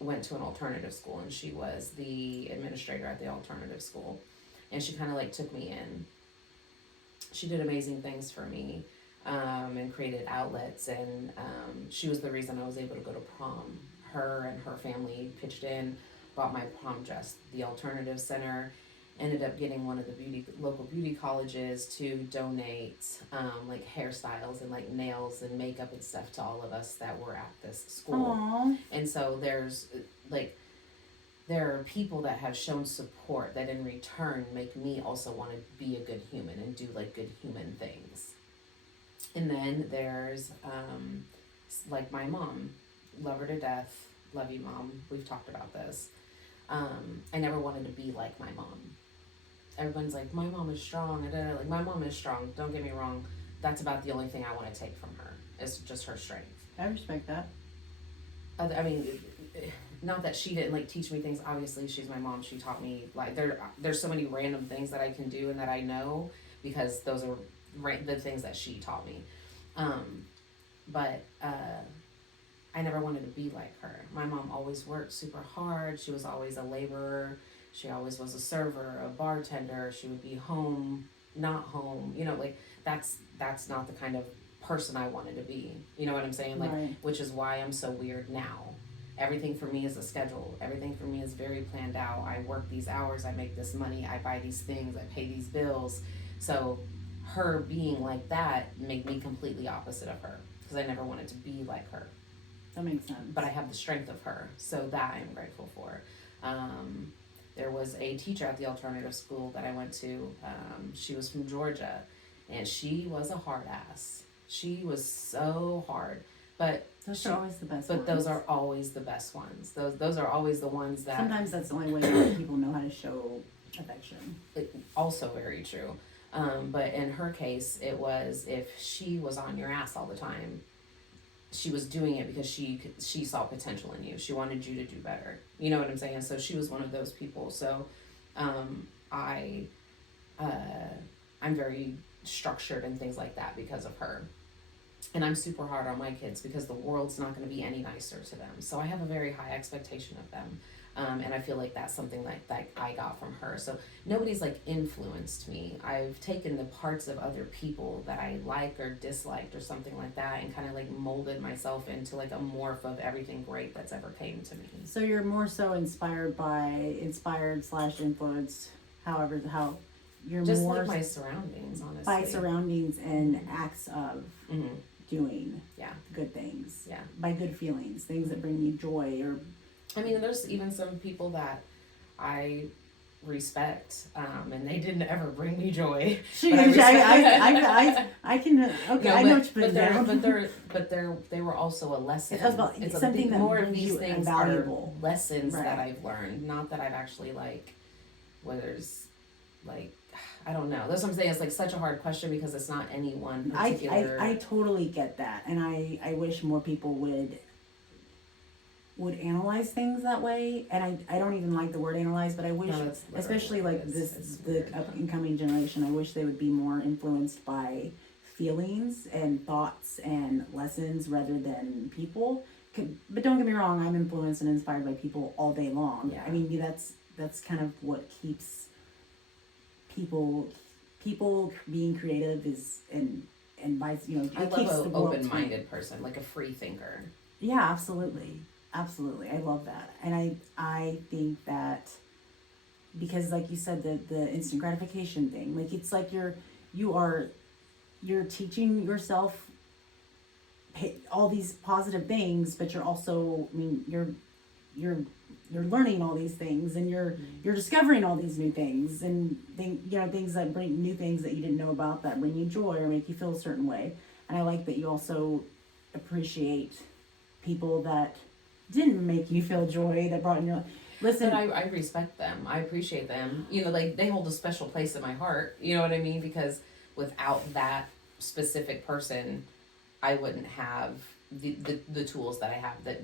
went to an alternative school and she was the administrator at the alternative school. And she kind of like took me in. She did amazing things for me. And created outlets, and she was the reason I was able to go to prom. Her and her family pitched in, bought my prom dress. The Alternative Center ended up getting one of the local beauty colleges to donate like hairstyles and like nails and makeup and stuff to all of us that were at this school. Aww. And so there's like, there are people that have shown support that in return make me also want to be a good human and do like good human things. And then there's, like my mom, love her to death, love you mom, we've talked about this. I never wanted to be like my mom. Everyone's like, my mom is strong, like my mom is strong, don't get me wrong, that's about the only thing I want to take from her, is just her strength. I respect that. I mean, not that she didn't like teach me things, obviously she's my mom, she taught me, like there's so many random things that I can do and that I know, because those are the things that she taught me. But I never wanted to be like her. My mom always worked super hard. She was always a laborer. She always was a server, a bartender. She would be home, not home. You know, like that's not the kind of person I wanted to be. You know what I'm saying? Like, right. Which is why I'm so weird now. Everything for me is a schedule. Everything for me is very planned out. I work these hours. I make this money. I buy these things. I pay these bills. So her being like that made me completely opposite of her, because I never wanted to be like her. That makes sense. But I have the strength of her, so that I'm grateful for. There was a teacher at the alternative school that I went to. She was from Georgia, and she was a hard ass. She was so hard, but those are always the best. But ones. Those are always the best ones. Those are always the ones that. Sometimes that's the only way that people know how to show affection. Also very true. But in her case, it was if she was on your ass all the time, she was doing it because she saw potential in you. She wanted you to do better. You know what I'm saying? So she was one of those people. So I'm very structured and things like that because of her. And I'm super hard on my kids because the world's not going to be any nicer to them. So I have a very high expectation of them. And I feel like that's something that I got from her. So nobody's like influenced me. I've taken the parts of other people that I like or disliked or something like that and kind of like molded myself into like a morph of everything great that's ever came to me. So you're more so inspired / influenced, how you're just more like my surroundings, honestly. By surroundings and acts of doing good things. Yeah. By good feelings, things that bring you joy or. I mean, there's even some people that I respect, and they didn't ever bring me joy. I can okay. No, I know what you put down. But they were also a lesson. It's something that more of brings these you things valuable are lessons right. that I've learned. Not that I've actually like, whether it's like. I don't know. That's what I'm saying. It's like such a hard question because it's not any one particular. I totally get that, and I wish more people would would analyze things that way, and I don't even like the word analyze, but I wish, No, that's literally especially what like it is. this It's the weird. up and coming generation, I wish they would be more influenced by feelings and thoughts and lessons rather than people. But don't get me wrong, I'm influenced and inspired by people all day long. Yeah. I mean, that's kind of what keeps people being creative is and by I it love keeps the an world open-minded person, like a free thinker. yeah, absolutely. Absolutely. I love that. And I think that because like you said, the instant gratification thing, like it's like you're teaching yourself all these positive things, but you're also, I mean, you're learning all these things and you're discovering all these new things and things that bring new things that you didn't know about that bring you joy or make you feel a certain way. And I like that you also appreciate people that didn't make you feel joy that brought in your life. Listen, But I respect them. I appreciate them. Like they hold a special place in my heart. You know what I mean? Because without that specific person, I wouldn't have the tools that I have that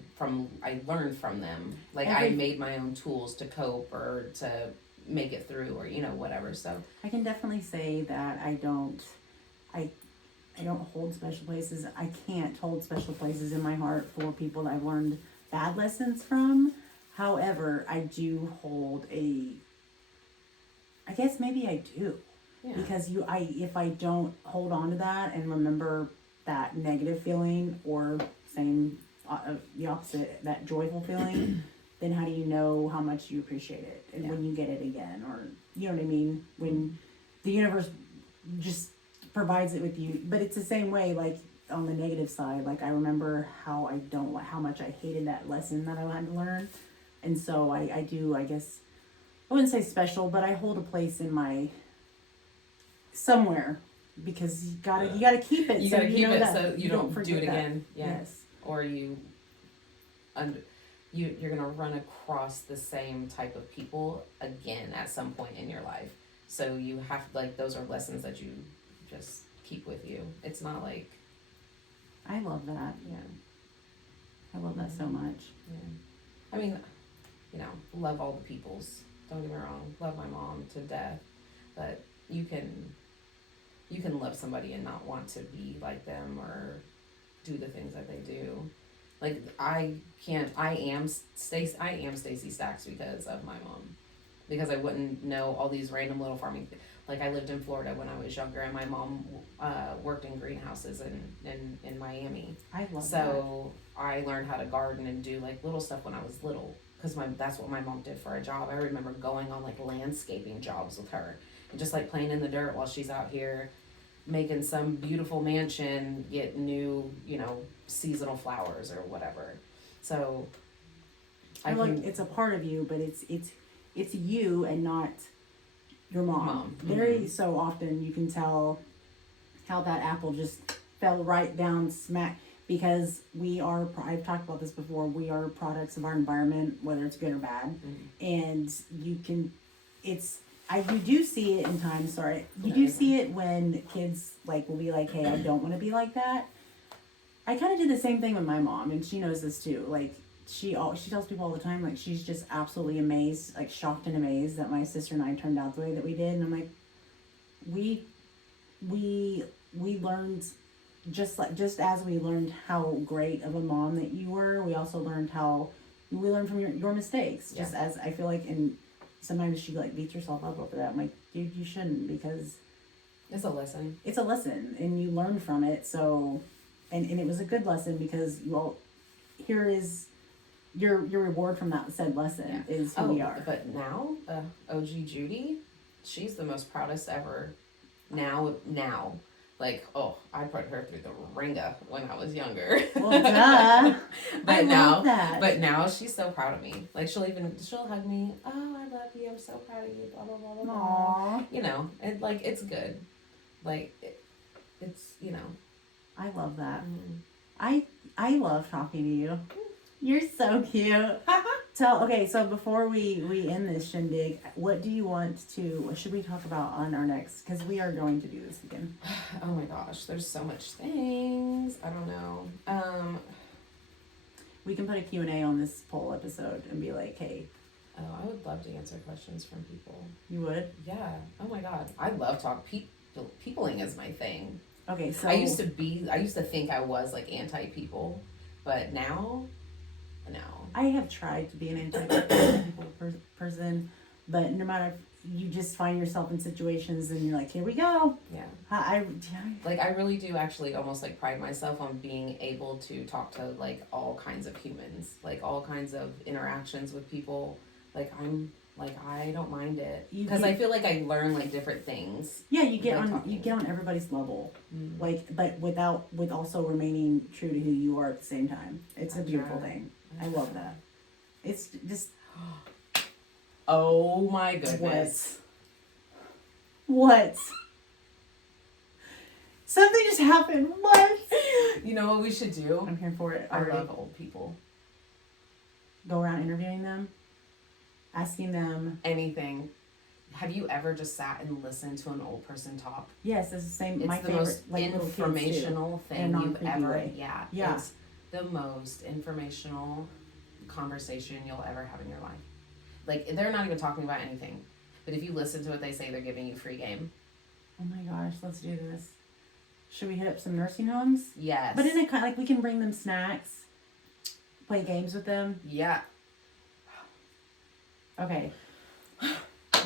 I learned from them. Like I made my own tools to cope or to make it through or whatever. So I can definitely say that I don't hold special places. I can't hold special places in my heart for people that I've learned bad lessons from. However, I do hold I guess maybe I do. yeah. Because if I don't hold on to that and remember that negative feeling or the opposite, that joyful feeling, then how do you know how much you appreciate it and when you get it again, or you know what I mean, when the universe just provides it with you. But it's the same way, like on the negative side, like I remember how much I hated that lesson that I had to learn, and so I do, I guess I wouldn't say special, but I hold a place in my somewhere because you gotta keep it. You so gotta keep it that so you don't forget do it that. again. Yeah. Yes. Or you're gonna run across the same type of people again at some point in your life. So you have those are lessons that you just keep with you. It's not like I love that. yeah. I love that so much. Yeah. I mean, love all the peoples. Don't get me wrong. Love my mom to death. But you can love somebody and not want to be like them or do the things that they do. Like I am Stacy Staxx because of my mom. Because I wouldn't know all these random little farming like I lived in Florida when I was younger and my mom worked in greenhouses in Miami. I love So I learned how to garden and do little stuff when I was little because that's what my mom did for a job. I remember going on landscaping jobs with her and just playing in the dirt while she's out here making some beautiful mansion get new, seasonal flowers or whatever. So I feel like it's a part of you, but it's you and not your mom. Very so often you can tell how that apple just fell right down smack because I've talked about this before, we are products of our environment, whether it's good or bad. And you do see it in times, you do see it when kids will be like, hey, I don't want to be like that. I kind of did the same thing with my mom, and she knows this too. She tells people all the time, she's just absolutely amazed, shocked and amazed that my sister and I turned out the way that we did. And I'm like, we learned just as we learned how great of a mom that you were, we also learned we learned from your mistakes. Just as I feel like, and sometimes she beats herself up over that. I'm like, dude, you shouldn't, because it's a lesson. It's a lesson, and you learn from it. So, and it was a good lesson because here is your reward from that said lesson is who we are. But now, OG Judy, she's the most proudest ever. Now, I put her through the ringer when I was younger. Well, duh. But love that. But now she's so proud of me. She'll hug me. Oh, I love you. I'm so proud of you. Blah blah blah blah blah. Aww. It's good. It's I love that. Mm-hmm. I love talking to you. You're so cute. So before we end this shindig, what do you what should we talk about on our next, because we are going to do this again. Oh my gosh, there's so much things. I don't know. We can put a Q&A on this poll episode and be like, hey, Oh, I would love to answer questions from people. you would? Yeah. Oh my God. I love talk. Peopling is my thing. Okay, so I used to think I was like anti-people, but now, no. I have tried to be an anti-people person, but no matter if you just find yourself in situations and you're like, here we go. Yeah. I really do actually almost like pride myself on being able to talk to like all kinds of humans, like all kinds of interactions with people. Like I don't mind it because I feel like I learn like different things. Yeah, you get on everybody's level, but with also remaining true to who you are at the same time. It's a beautiful thing. I love that. It's just. Oh my goodness. What? Something just happened. What? You know what we should do? I'm here for it. I love old people. Go around interviewing them, asking them anything. Have you ever just sat and listened to an old person talk? Yes, it's the same. It's my the favorite, most like, informational thing you've ever. Way. Yeah. It's the most informational conversation you'll ever have in your life. Like, they're not even talking about anything. But if you listen to what they say, they're giving you free game. Oh my gosh, let's do this. Should we hit up some nursing homes? Yes. But in a kind, like, we can bring them snacks, play games with them. Yeah. Okay.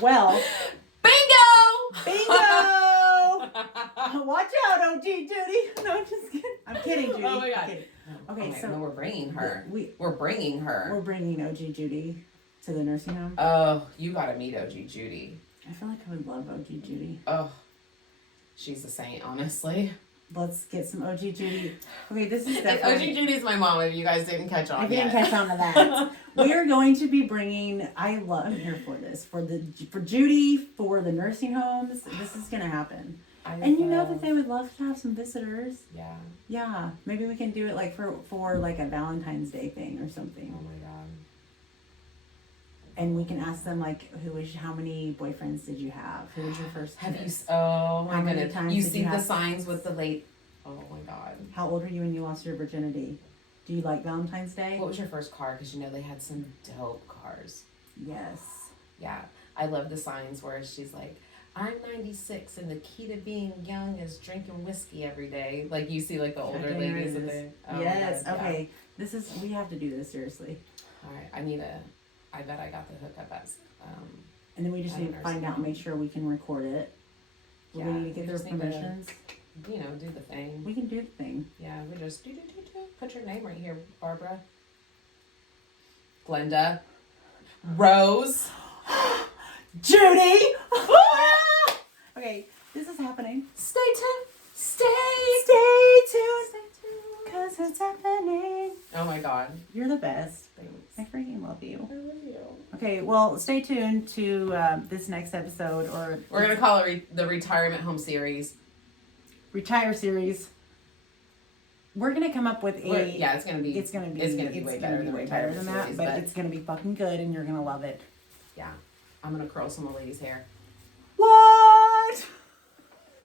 Well. Bingo! Watch out, OG Judy. No, I'm just kidding. I'm kidding, Judy. Oh my God. Okay, so no, we're bringing her. We're bringing her. We're bringing OG Judy to the nursing home. Oh, you gotta meet OG Judy. I feel like I would love OG Judy. Oh, she's a saint, honestly. Let's get some OG Judy. Okay, this is definitely... OG Judy's my mom, if you guys didn't catch on yet. Catch on to that. We are going to be bringing... I'm here for this. For Judy, for the nursing homes. This is going to happen. And you know that they would love to have some visitors. Yeah. Yeah. Maybe we can do it like for like a Valentine's Day thing or something. Oh my God. And we can ask them like, how many boyfriends did you have? Who was your first kiss? Oh my goodness. You see the have signs with the late, oh my God. How old were you when you lost your virginity? Do you like Valentine's Day? What was your first car? Because you know they had some dope cars. Yes. Yeah. I love the signs where she's like, I'm 96 and the key to being young is drinking whiskey every day. Like you see like the older ladies that they... Oh yes. Okay. Yeah. We have to do this seriously. All right. I bet I got the hookup at and then we just need to find out and make sure we can record it. Yeah, we need to get their permissions. Do the thing. We can do the thing. Yeah, we just do. Put your name right here, Barbara. Glenda. Rose. Judy! Okay, this is happening. Stay tuned. Stay tuned. Because it's happening. Oh my God. You're the best. Thanks. I freaking love you. I love you. Okay, well, stay tuned to this next episode. We're going to call it the Retirement Home Series. Retire Series. We're going to come up with it's going to be way better than that, but it's going to be fucking good and you're going to love it. Yeah. I'm going to curl some of Lady's hair.